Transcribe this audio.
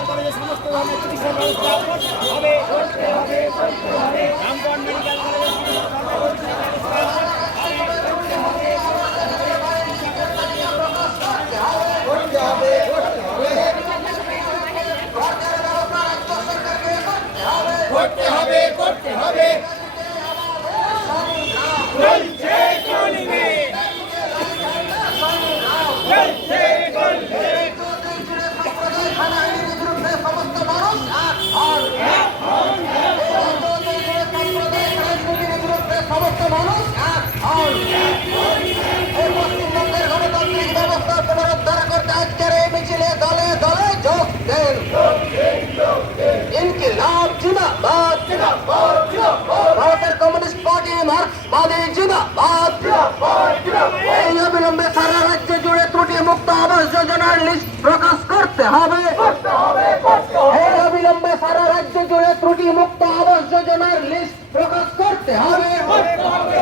চিকিৎসা ব্যবস্থা করতে হবে রামগঞ্জ মেডিকেল ব্যবস্থা করতে হবে করতে হবে। চলছে চলবে। চলছে। সমস্ত মানুষ এক হন। এই পশ্চিমবঙ্গের গণতান্ত্রিক ব্যবস্থা পুনরুদ্ধার করতে আজকের এই মিছিলে দলে দলে যোগ দেন। ইনকিলাব জিন্দাবাদ। ভারতের কমিউনিস্ট পার্টি এই অবিলম্বে সারা রাজ্য জুড়ে ত্রুটি মুক্ত আবাস যোজনার লিস্ট প্রকাশ করতে হবে। এই অবিলম্বে সারা রাজ্য জুড়ে ত্রুটি মুক্ত আবাস যোজনার লিস্ট প্রকাশ করতে হবে